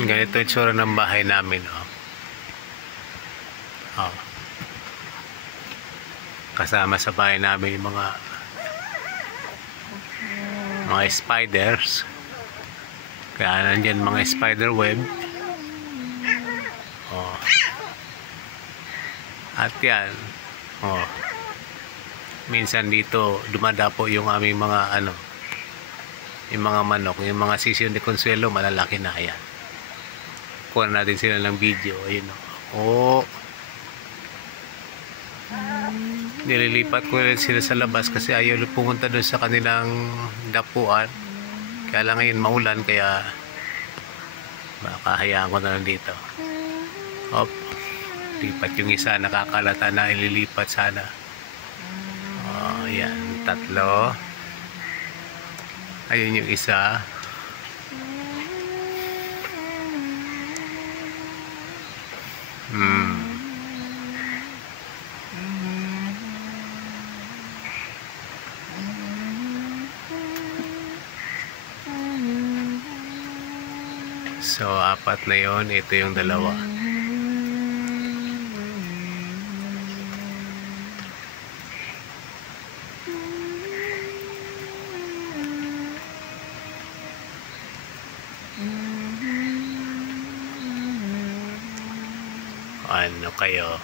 Ganito yung tsura ng bahay namin, oh. Oh. Kasama sa bahay namin yung mga spiders. Kaya nandyan mga spider web. Oh. At yan, oh. Minsan dito dumadapo yung aming mga yung mga manok, yung mga sisiyo ni Consuelo, malalaki na yan. Kuha natin sila ng video, ayun, oh. Nililipat ko rin sila sa labas kasi ayaw pumunta doon sa kanilang dapuan. Kaya lang ngayon maulan, kaya makahayaan ko na lang dito. Hop, lipat yung isa, nakakalata na, ililipat sana. Oh, yan, tatlo. Ayun yung isa. So, apat na yon, ito yung dalawa. Ano kayo?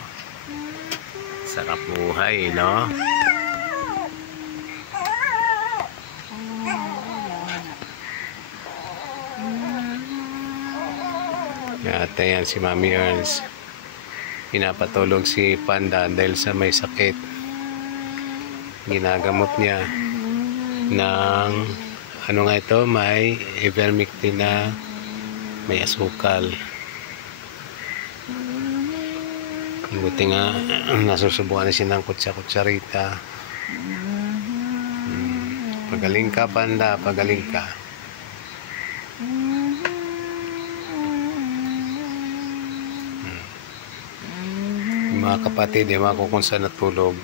Sarap buhay, no? At ayan si Mami Ernst. Pinapatulog si Panda dahil sa may sakit. Ginagamot niya ng ano nga ito, may ivermectin na may asukal. Buti nga nasusubukan na siya ng kutsa-kutsarita. Pagaling ka, Panda, pagaling ka. Mga kapatid, ewan ko kung saan natulog.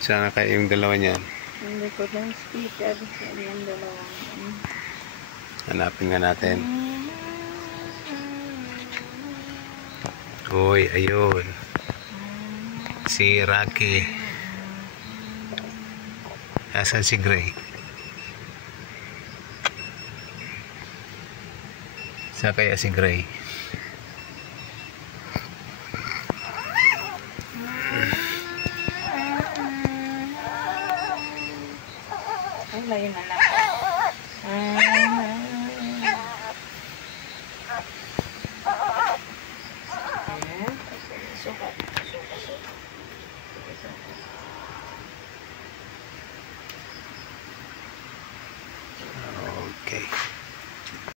Sana kayo yung dalawa niyan. Hindi ko lang speaker sa yung dalawa. Hanapin nga natin. Uy, ayun. Si Rocky. Asan si Gray? Saan kaya si Gray? Ay, layo na lang. Okay.